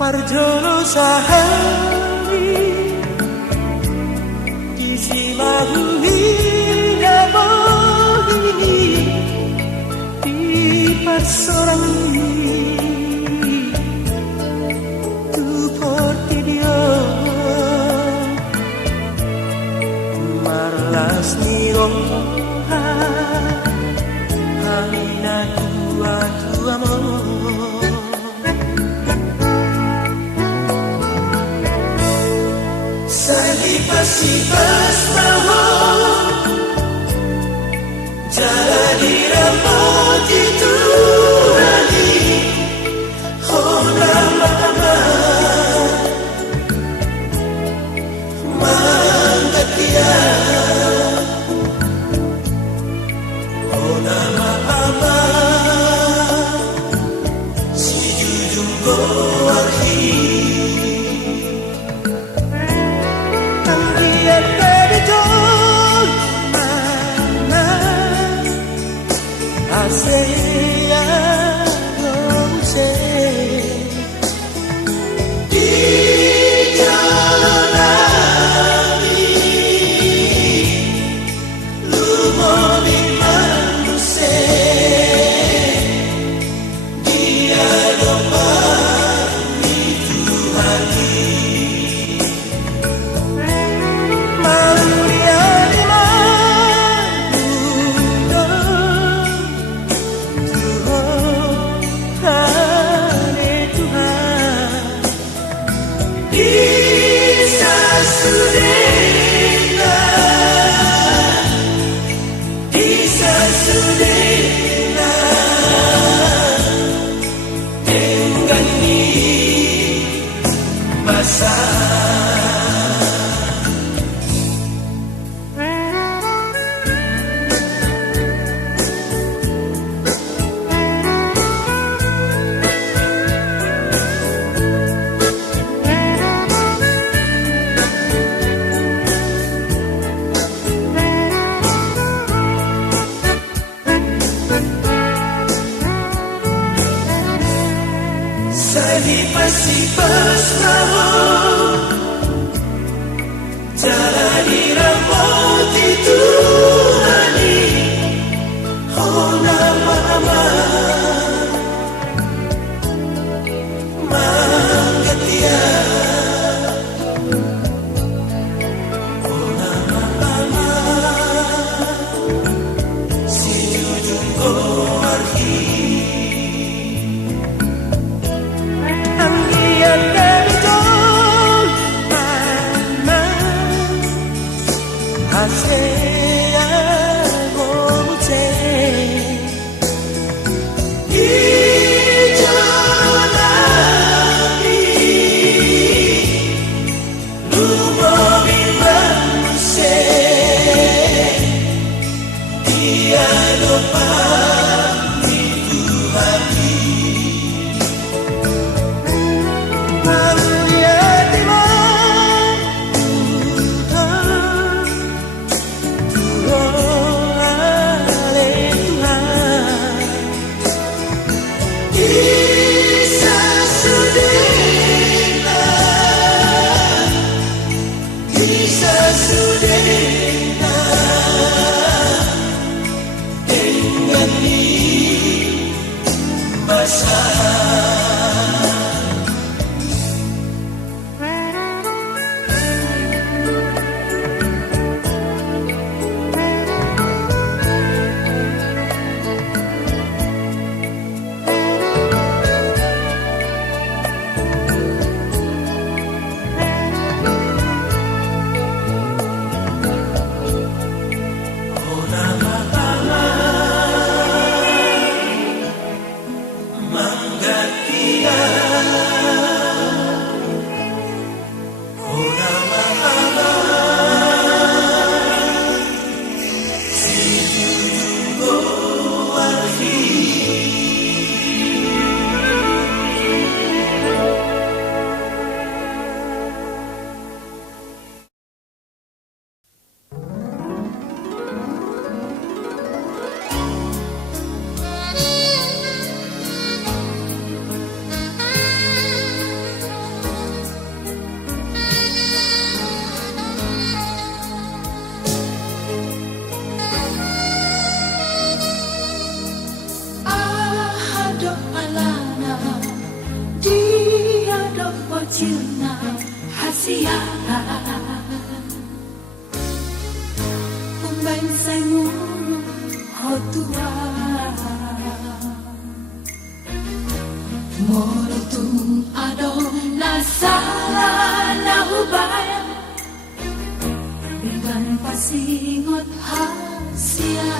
Parjono sahari di silahu hingga begini di persorang ini tu porti dia marlas niroha halina tua amor. Salipas mahal jalani rambut itu hari oh nama mangatia oh nama si jujung goarhi Salipas mahal jalani rambut itu hari oh nama mangatia oh nama si jujung goarhi bocil na hasia Kumbain say nguru hotua Morotung adong nasala na ubay Dengan pasingot hasia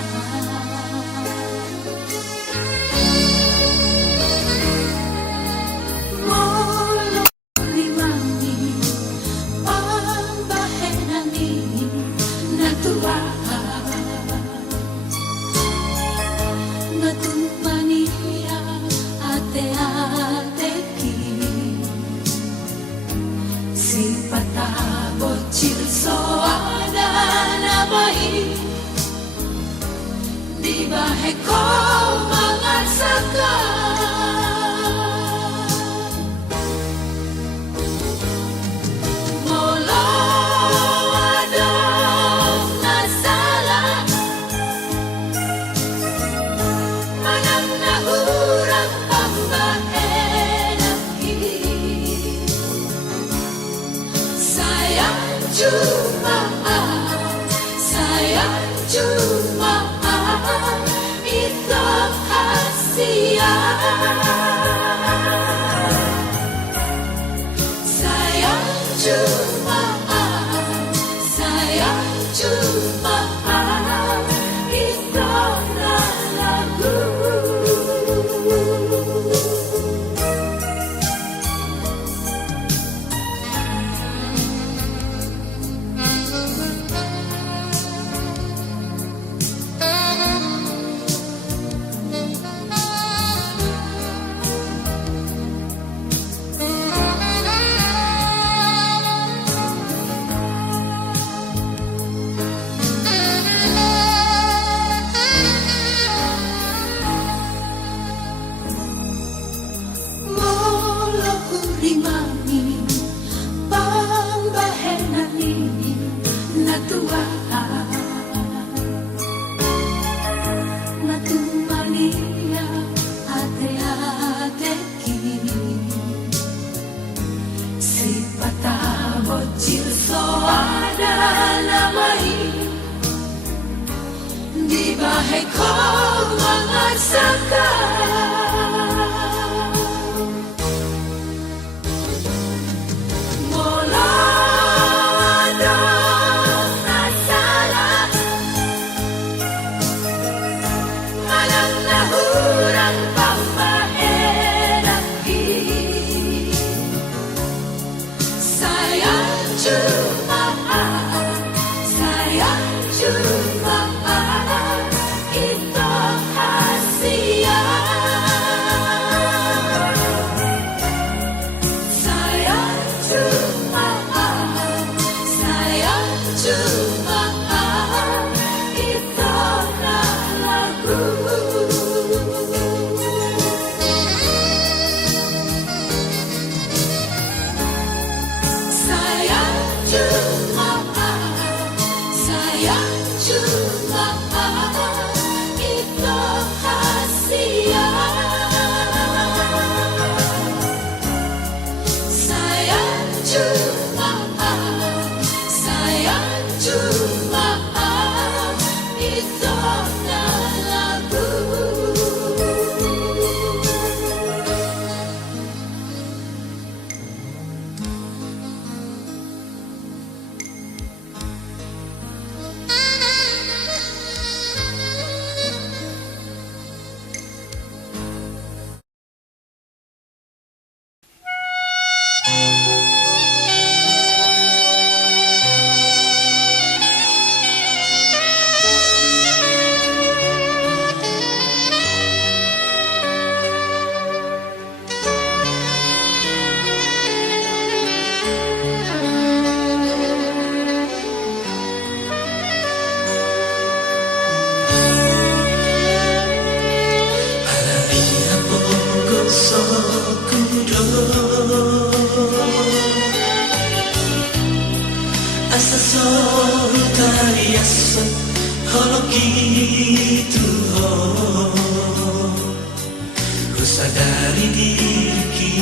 Ku sadari diriku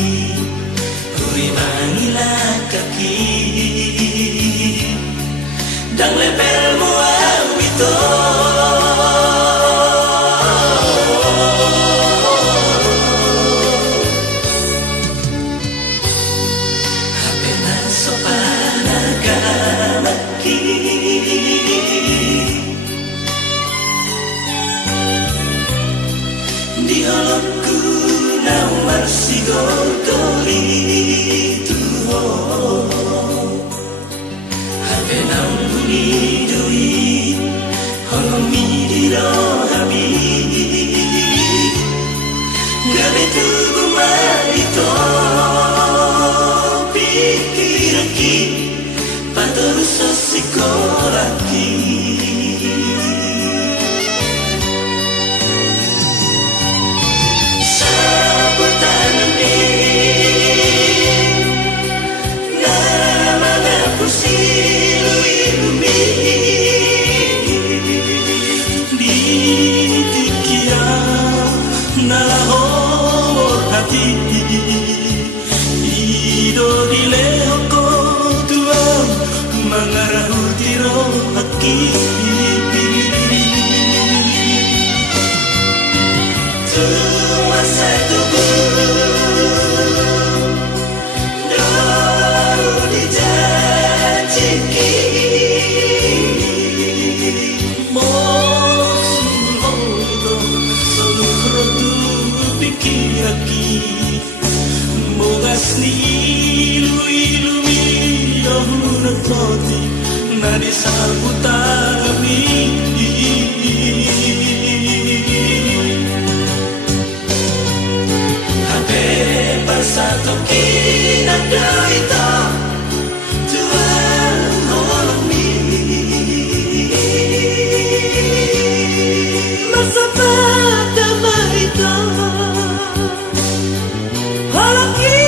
Kurimangilah kaki dan lepelmu awito. Hapena sopan agamaki di olokku nawar sigorgori tuho. Hapena uni doi holomi diro habi gabe tugu marito pikiraki patorus sikoraki. Nadi salputami Hape passato kinanda ito Tuhan holomi Masa pertama itu hologi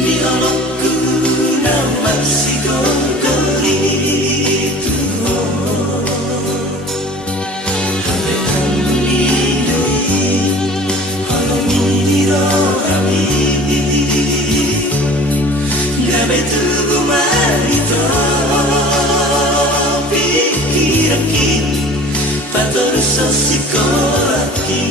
Dialogku nawar sigorgori tuho. Hape anguni doi holomi diro ami gabe tugu marito pikiraki patorus sikoraki.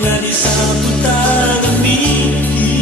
Nadi sapu tangan mimpi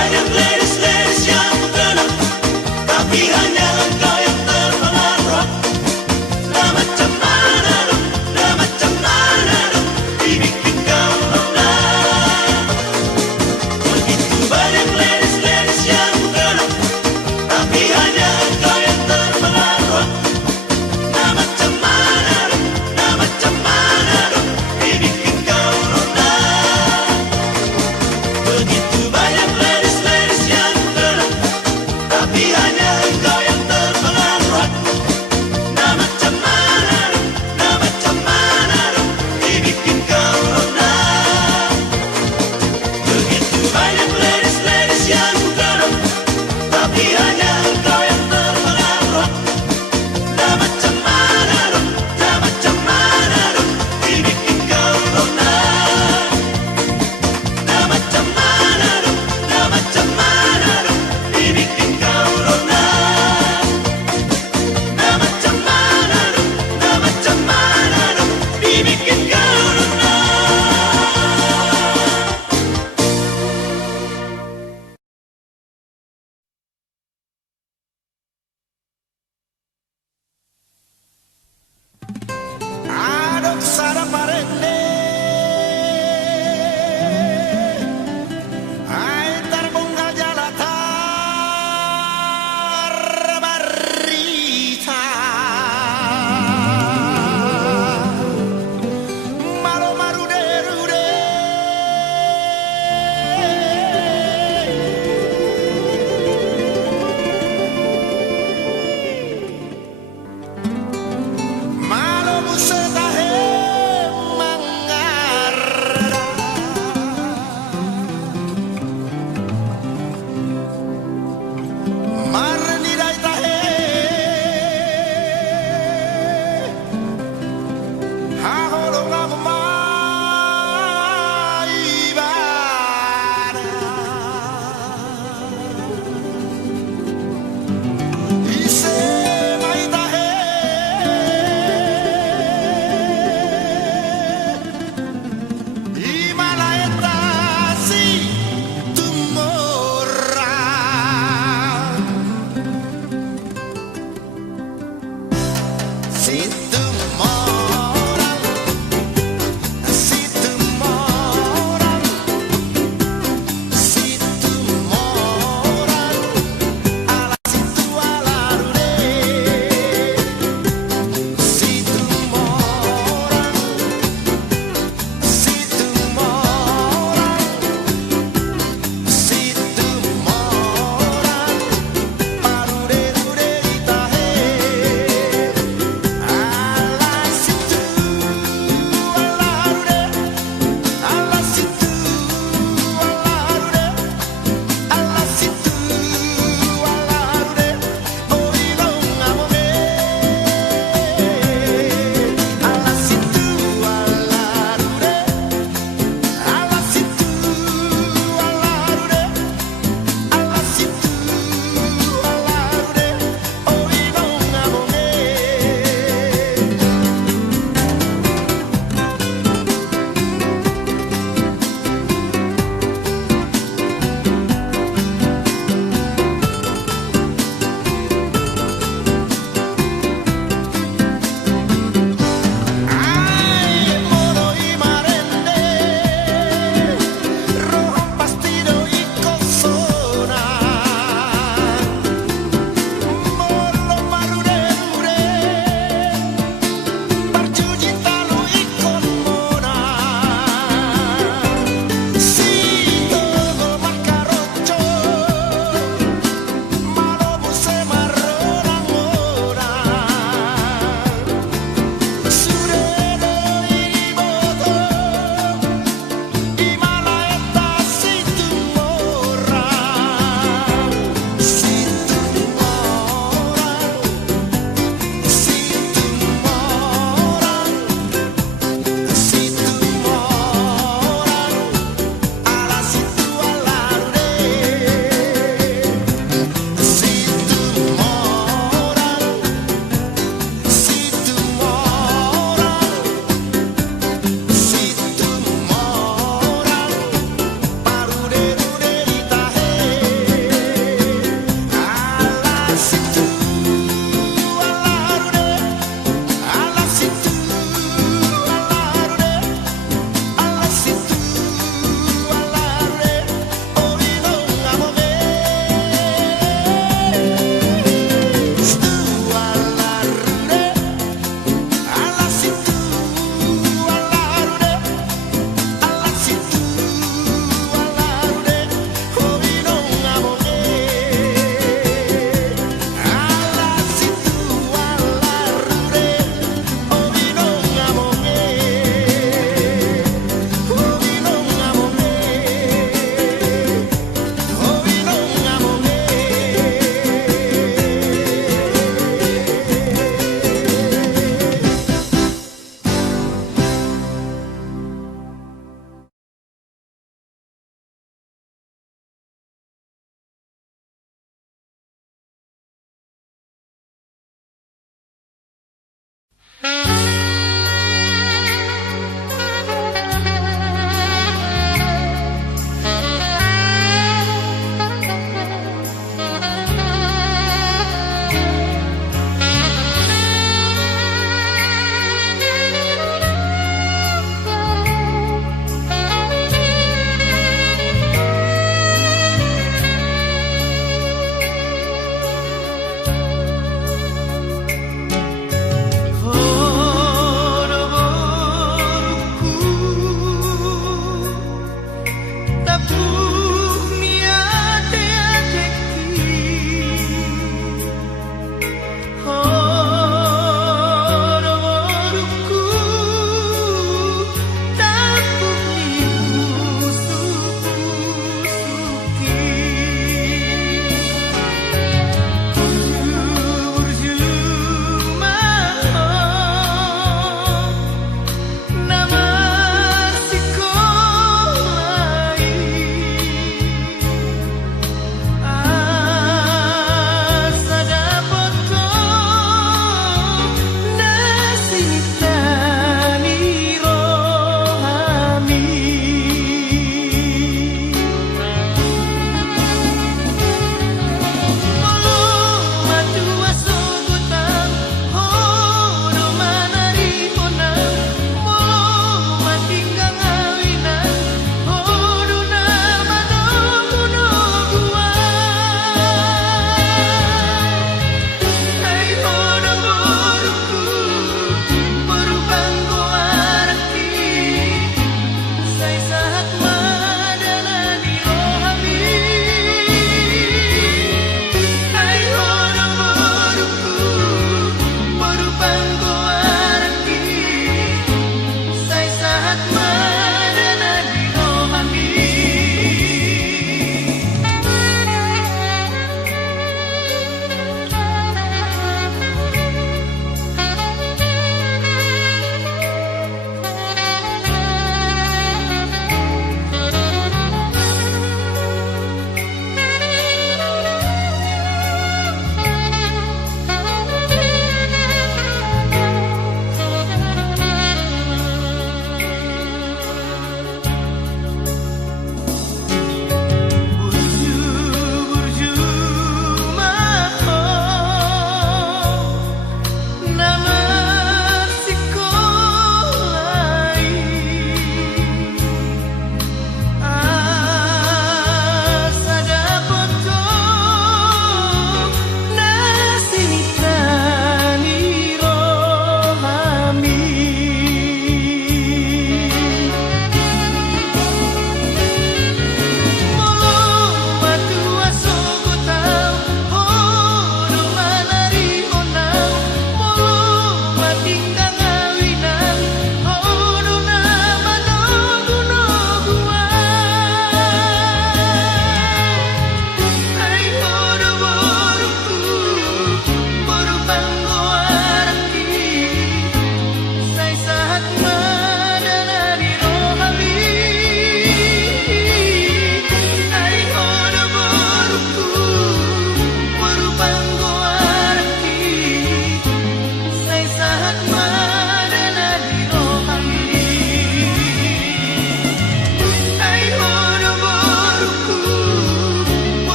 banyak ladies-ladies yang terkenal, tapi hanya engkau yang terpengaruh. Nah macam mana dong, nah macam mana dong, dibikin kau nona. Begitu banyak ladies-ladies yang terkenal, tapi hanya engkau yang terpengaruh. Nah macam mana dong, nah macam mana dong, dibikin kau nona. Begitu banyak ladies-ladies yang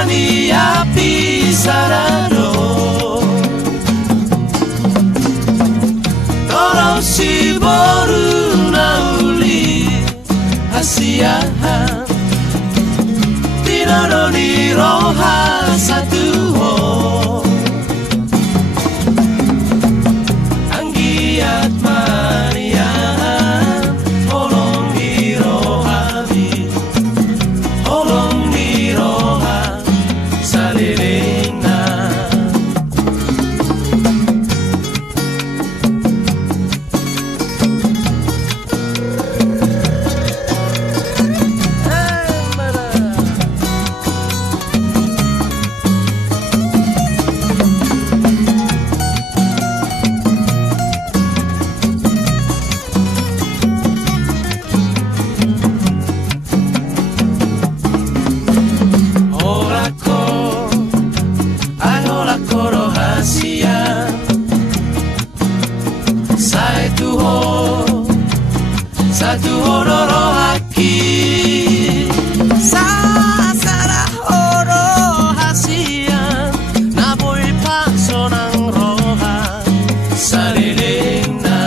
sigarani api sarado Toroshi boru nauli asiahan Tinodoni roha satu ho Anggiat manian Holong di rohami Holong di roha salilingna Satu hororo haki Sasara horo hasian Naboy pakso ng roha Sariling na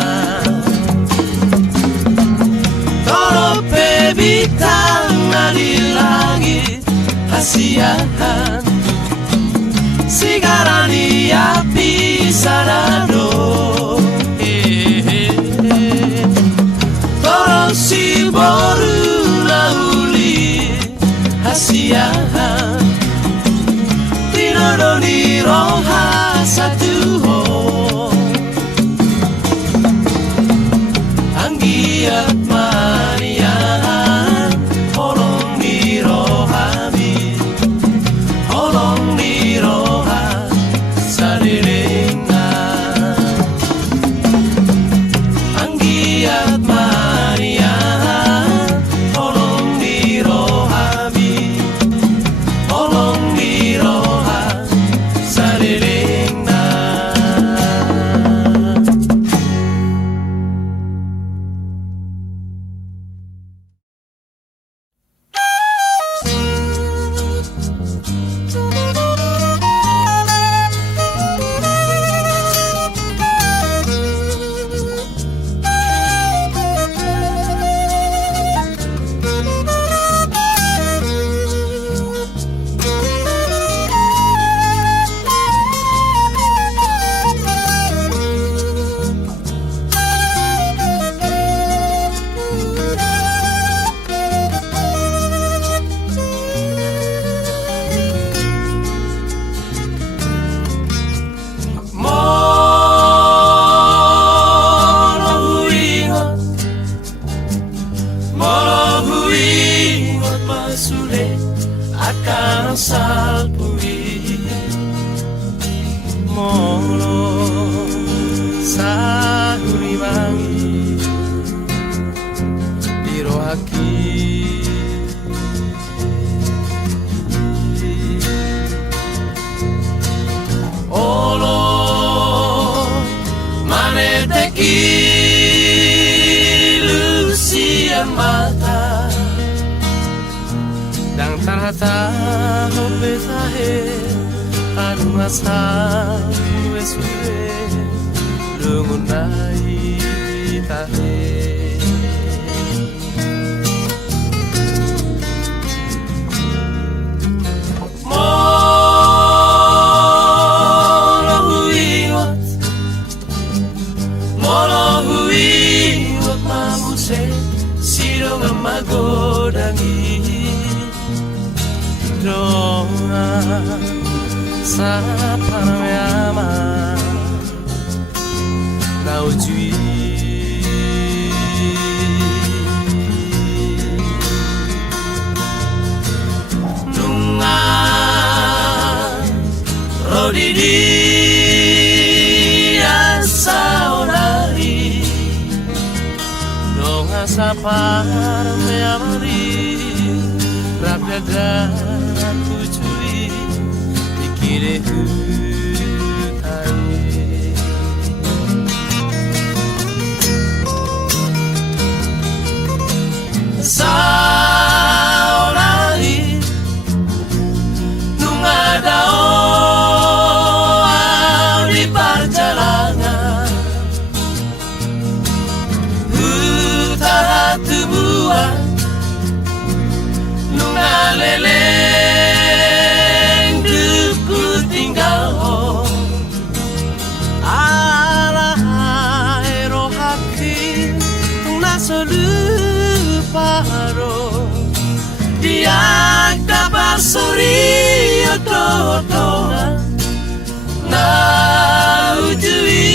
Torope bitang na di langit Hasiahan Sigarani api sarado Si boru lauli hasiahan Tinodoni roha satu ho Anggiat manian Holong di rohami Holong di roha salilingna Anggiat akan salpui molo sahuri bangi biro haki olo maneteki lusian mata Dang tarhata hope sahe anu asa wesure lungunai tahe Molo huiwat mamuse sirong magodangi Doa sa paramyama naujui Nunga rodidi asaonari Nunga sa paramyama Rapyaga kujui ikire utai Saolari odongan na ujui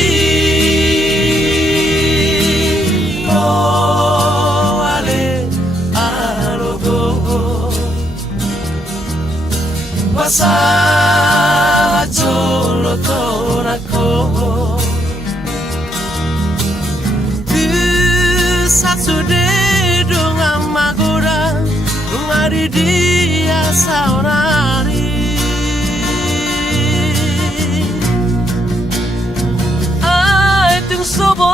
oh ale arogo basa jolo torako sasude dong amagora ngari dia saurari ai tung sobo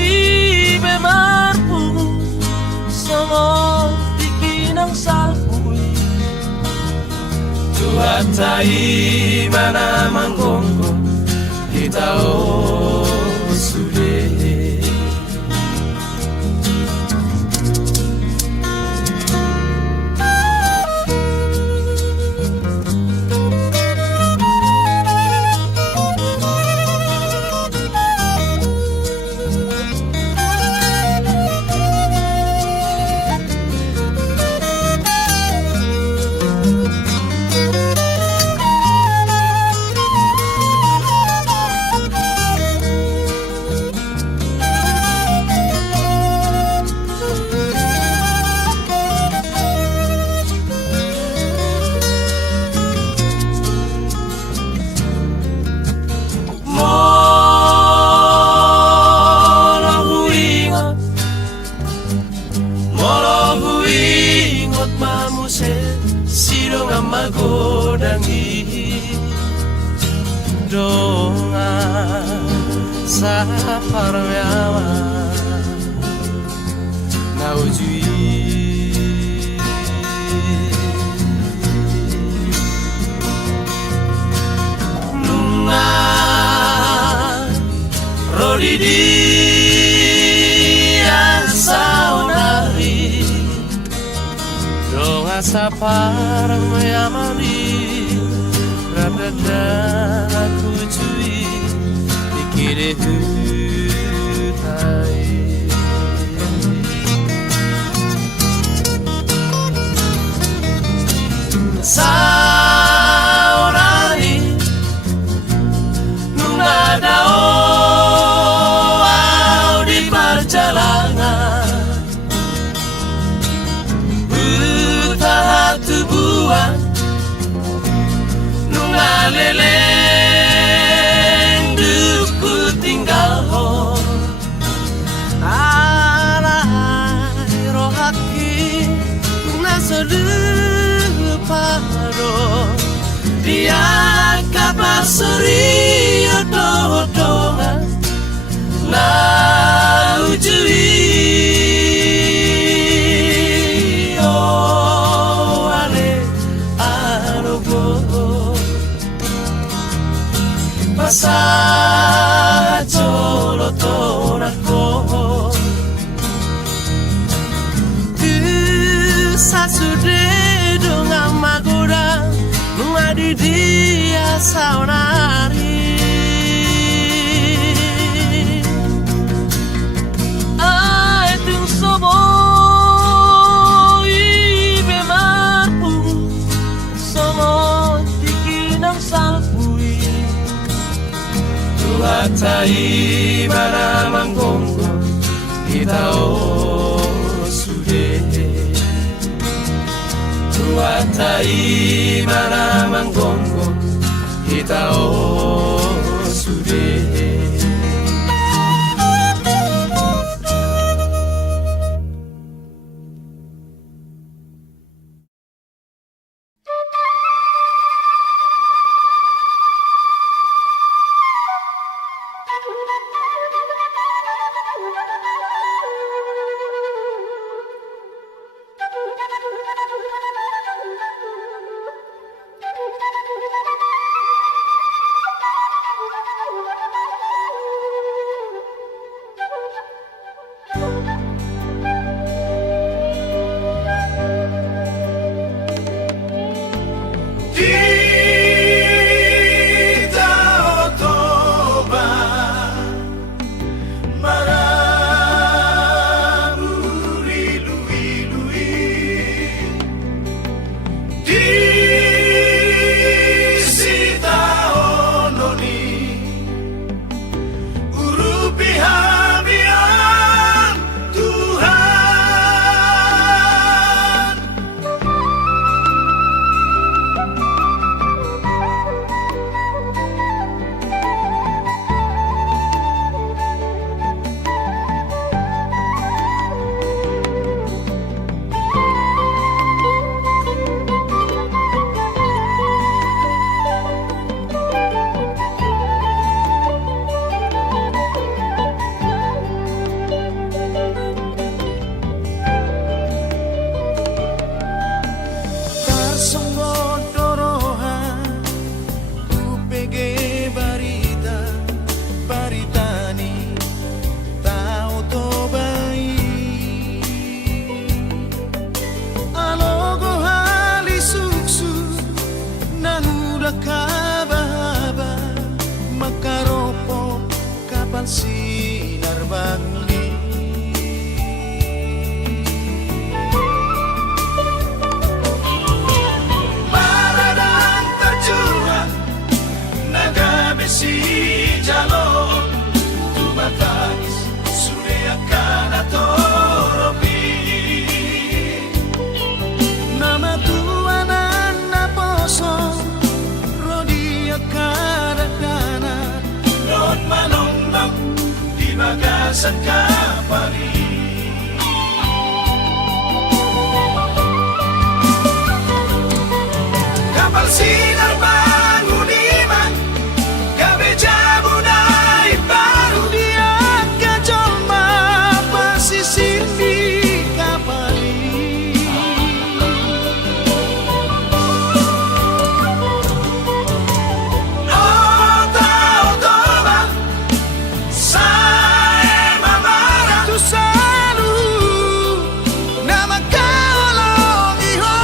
ibe marpu somo tikinang salpui tuatai mana manggongo kita sude donga sa parmeawa na ujui nunga rodidi asaunari donga sa parmeamari radada aku cui dikire hutai saurari nungadao di perjalanan utah tubuhan nungaleleng duku tinggal ho alai rohaki nasoluparo dia kapasuri odongan na ujui oh ale arogo basa jolo torako sasude dong amagora ngadi dia saunari ai tung sobo ibe marpu somo tikinang salpui tuatai mana manggongo kita sude tuatai mana manggongo kita sude sungguh doroha upege baritani tahu to bai alogo hali suksu nanuda kabahaba makaropo kapan sinar bangun si jalo tu matagis sune akana toropi nama tuanan na poso rodi akana dana non manong di bagasan kapali kapal sinar bangun iman Jabunai baru dia kajolma pasisir di kapali Oh tahu toba saya mamara tu selalu nama kau iho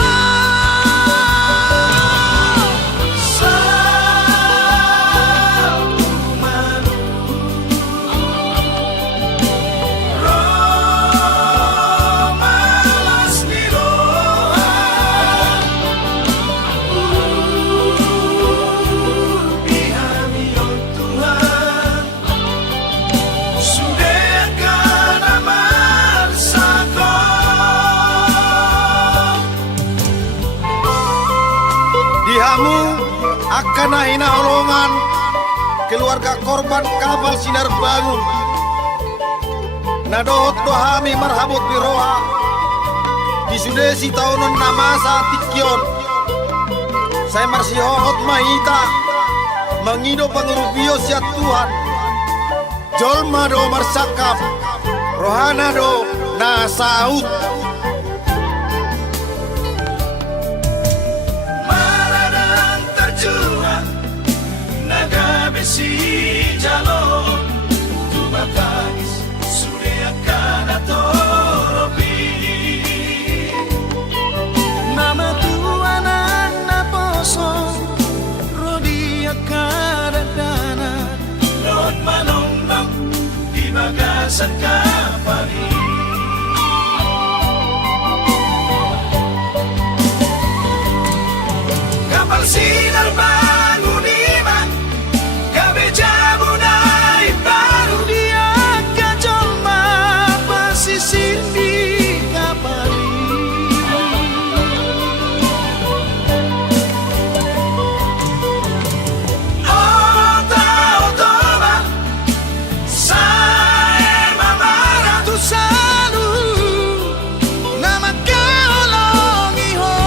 akan nahina olongan keluarga korban kapal sinar bangun nadohot dohami marhabut biroha disudesi tahunon namasa tikion saya marsi hohot mahita mengido pangurubio siat Tuhan jolma do marsakap rohana do nasaut si jalo tu matagis sune akana toropi nama tuanan na poso rodi akana dana non manong di bagasan kapali kapal sinar bangun iman Jabunai baru dia kajolma pasisir di kapali Oh tahu toba saya mamara tu selalu nama kau longiho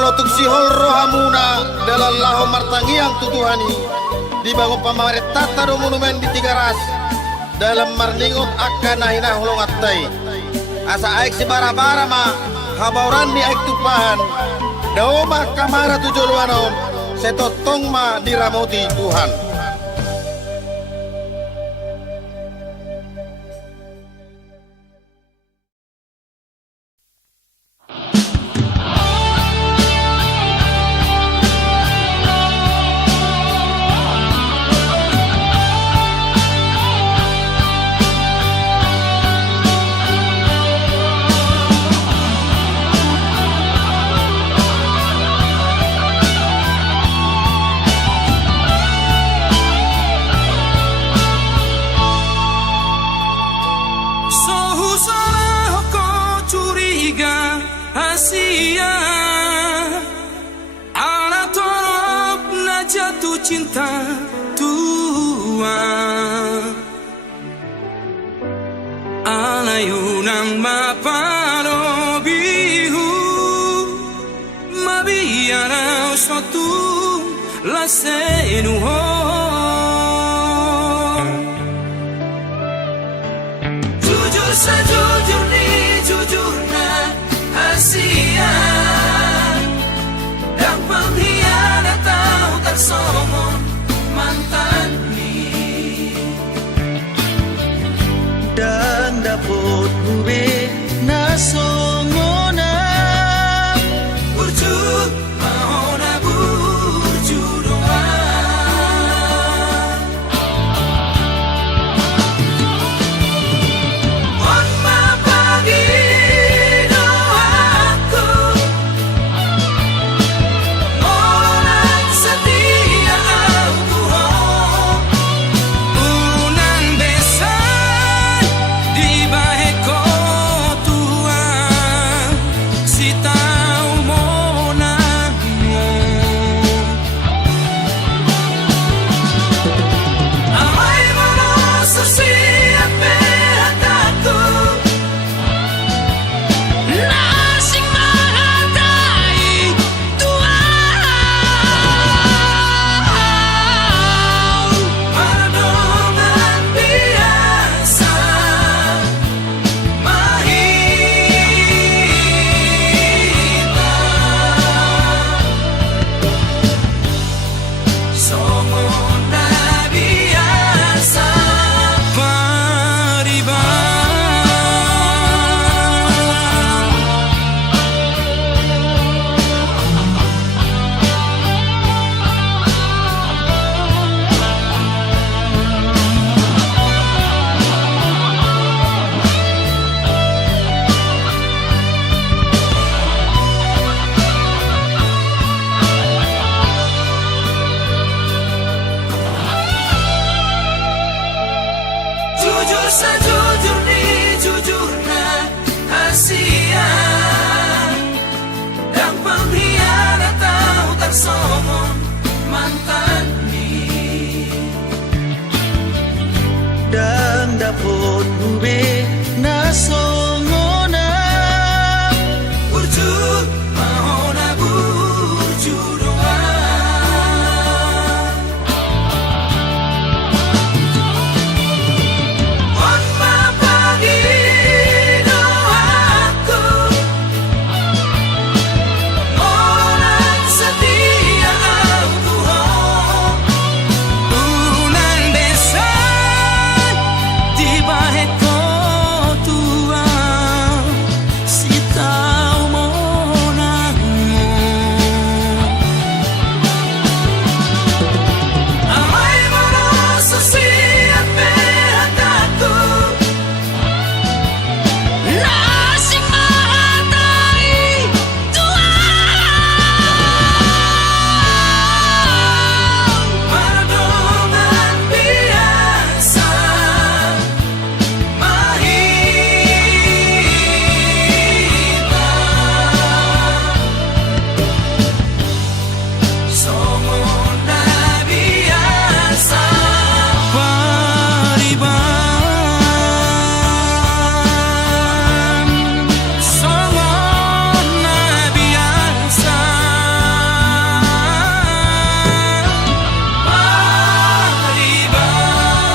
Molotuk sihol rohamuna dalam laho martangiang tutuhani dibangun pamaret tata do monumen di tiga ras dalam marningot akan nahina holong attai asa aik si bara-bara ma habauran di aik tupahan daoma kamara tujoluanom setotong ma diramoti Tuhan. cinta Tuhan alayunang maparobihu mabiyaraw suatu lasenuho jujur sejujur ni jujurna Asia dan pengkhianat tahu tersomong mantan ni dan dapat hube nasongona burju mahona burju doa on mapagi doaku orang setia aku unan besan di baheko Tuhan si tahu monangmu amai mono siapa hataku nasing menghargai Tuhan merenungan biasa mahita somona biasa jujur sejujur ni jujurna Asia dan pengkhianat tahu tersomong mantan ni dan dapat hube nasongona burju mahona burju doa on mapagi doaku orang setia aku unan besan di baheko Tuhan si tahu monangmu amai mono siapa hataku nasing menghargai Tuhan merenungan biasa mahita somona biasa pariban somona biasa pariban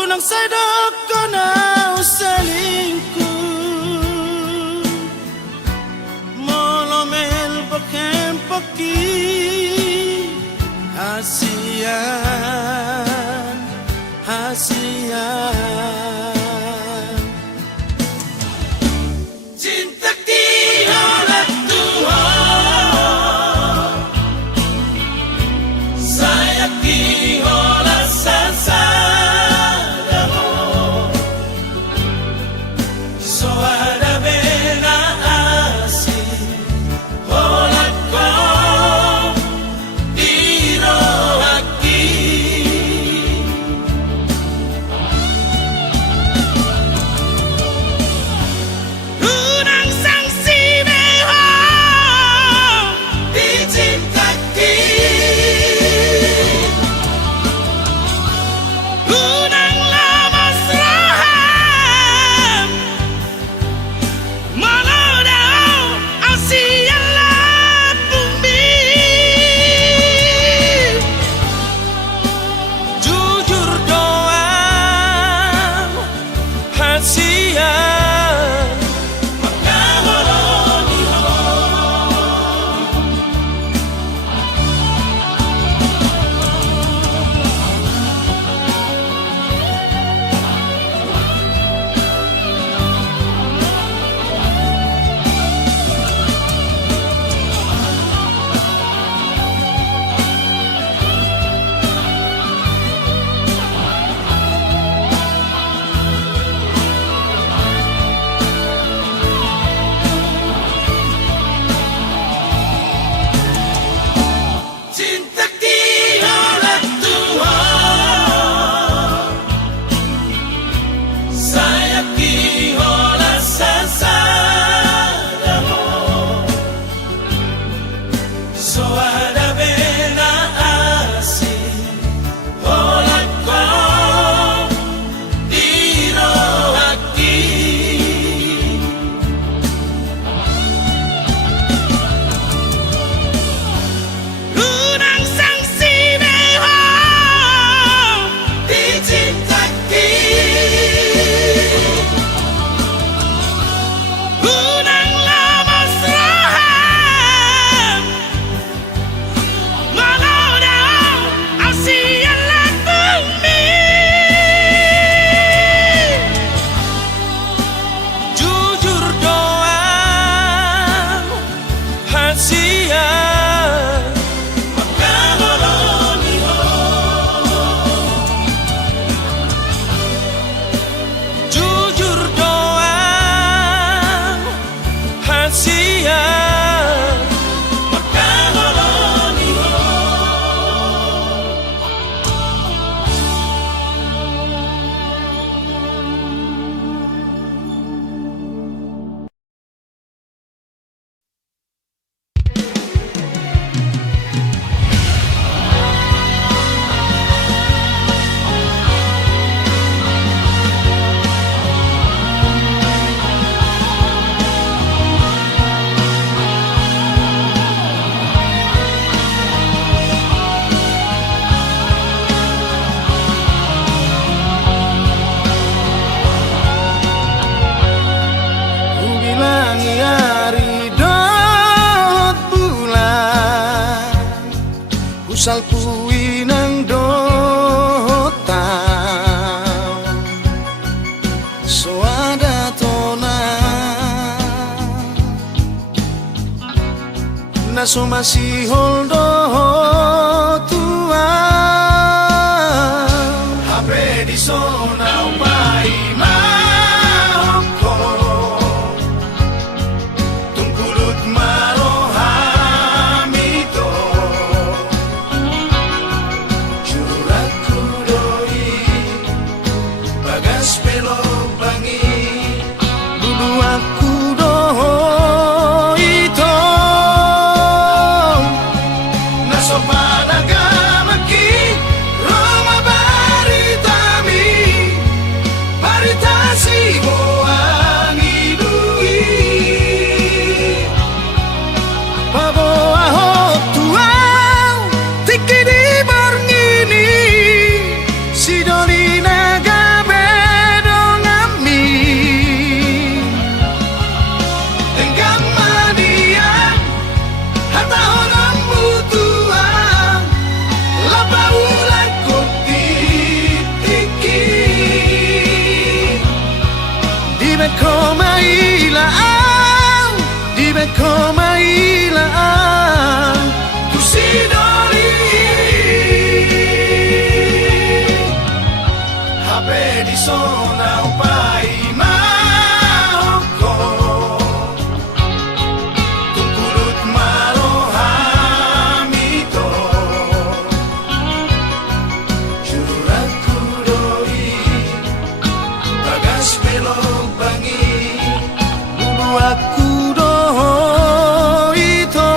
unang saydok ko na usalingku molomel bakem paki hasian hasian cinta tiada Tuhan saya kihola sasadaho salpui nang dota so ada tona na so masih holdo tua Hape di sona upai mahoko Tungkulut marohamito Juraku doi Bagas pelo bangi dulu aku doho itu Naso padagamaki Roma baritami Baritasi ang idui Bawa ho tuau tiki di borngini sidoni naga bedong ami Enggak manian Hata orang butuhan Lapa ulang kopi tiki di beko mailaan di beko mailaan Tu sidori Hape di sona upai mahoko Tungkulut marohamito Juraku doi Bagas belok bangi dulu aku doho itu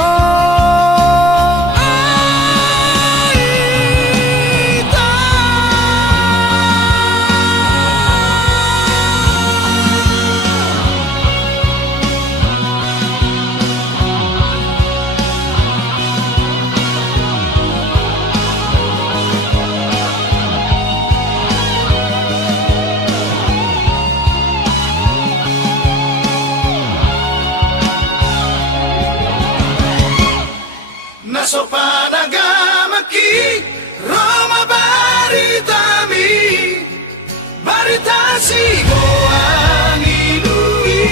Naso padagamaki Roma baritami Baritasi ang idui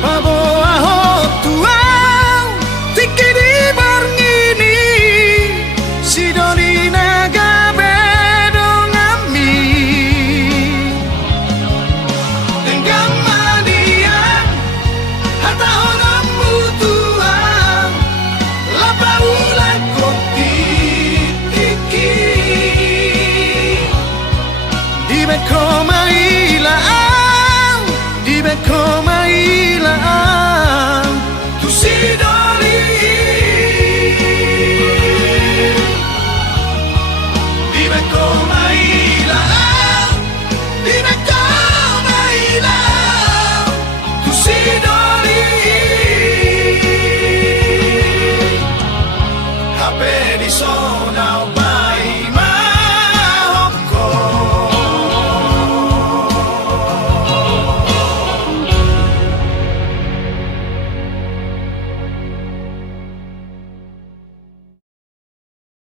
Bawa ho tuau tiki di borngini sidoni naga bedong ami Enggak manian Hata orang butuhan Lapa ulang kopi tiki di beko mailaan di beko